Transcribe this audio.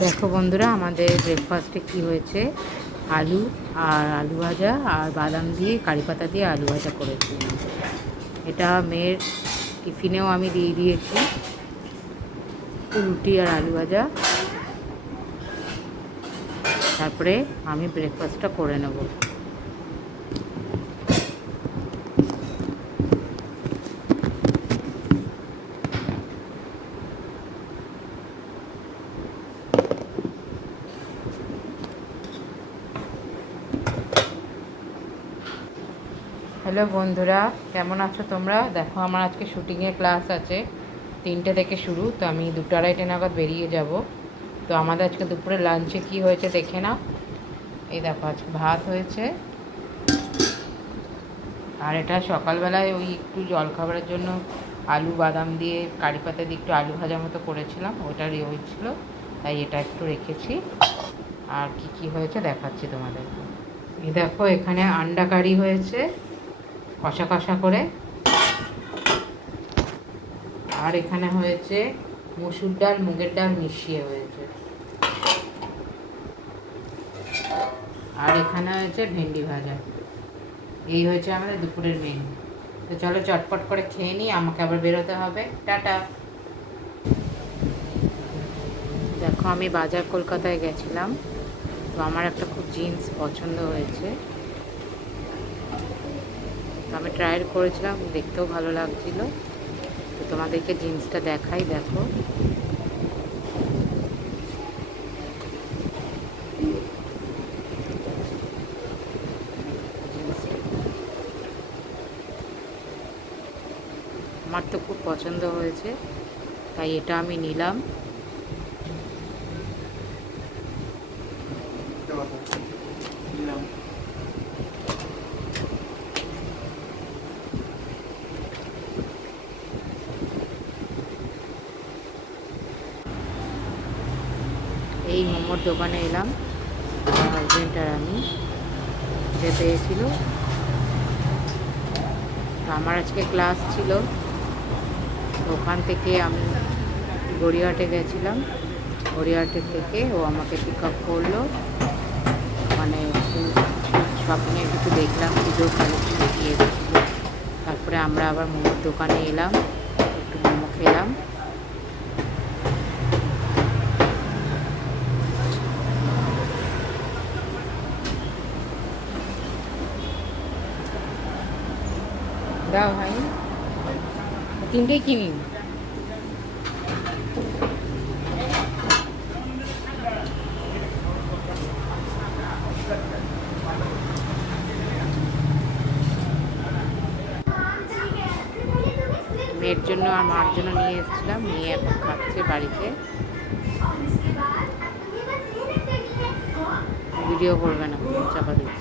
দেখো বন্ধুরা, আমাদের ব্রেকফাস্টে কি হয়েছে। আলু আর আলু ভাজা আর বাদাম দিয়ে কারি পাতা দিয়ে আলু ভাজা করেছি। এটা মেয়ের টিফিনেও আমি দিয়ে দিয়েছি, রুটি আর আলু ভাজা। তারপরে আমি ব্রেকফাস্টটা করে নেব। হ্যালো বন্ধুরা, কেমন আছো তোমরা? দেখো, আমার আজকে শুটিংয়ের ক্লাস আছে 3টে থেকে শুরু, তো আমি 2টা 2:30 নাগাদ বেরিয়ে যাব। তো আমাদের আজকে দুপুরে লাঞ্চে কি হয়েছে দেখে নাও। এই দেখো, আজকে ভাত হয়েছে, আর এটা সকালবেলায় ওই একটু জলখাবারের জন্য আলু বাদাম দিয়ে কারি পাতা দিয়ে একটু আলু ভাজার মতো করেছিলাম, ওটা হয়েছিল, তাই এটা একটু রেখেছি। আর কি কি হয়েছে দেখাচ্ছি তোমাদেরকে। এই দেখো, এখানে আন্ডা কারি হয়েছে কষা কষা করে, আর এখানে হয়েছে মসুর ডাল মুগের ডাল মিশিয়ে হয়েছে, আর এখানে হয়েছে ভেন্ডি ভাজা। এই হয়েছে আমাদের দুপুরের মেনু। তো চলো চটপট করে খেয়ে নিই, আমাকে আবার বেরোতে হবে। টাটা। দেখো, আমি বাজার কলকাতায় গেছিলাম, তো আমার একটা খুব জিন্স পছন্দ হয়েছে, তো আমি ট্রায়াল করেছিলাম, দেখতেও ভালো লাগছিল। তো তোমাদেরকে জিন্সটা দেখাই। দেখো, আমার তো খুব পছন্দ হয়েছে, তাই এটা আমি নিলাম। এই মোমোর দোকানে এলাম, আমার হাজব্যান্ড আর আমি যেতে এসেছিল। তো আমার আজকে ক্লাস ছিল, ওখান থেকে আমি গড়িয়াহাটে গেছিলাম। গড়িয়াহাটের থেকে ও আমাকে পিক আপ করলো, মানে একটু শপিংয়ে কিছু দেখলাম, পুজোর কালেকশন দেখিয়ে দিচ্ছিল। তারপরে আমরা আবার মোমোর দোকানে এলাম, একটু মোমো খেলাম। দাও ভাই, 3টেই কিনি। মেয়ের জন্য আর মার জন্য নিয়ে এসেছিলাম, নিয়ে এখন খাচ্ছে বাড়িতে। ভিডিও করবে না, চাপা দিচ্ছে।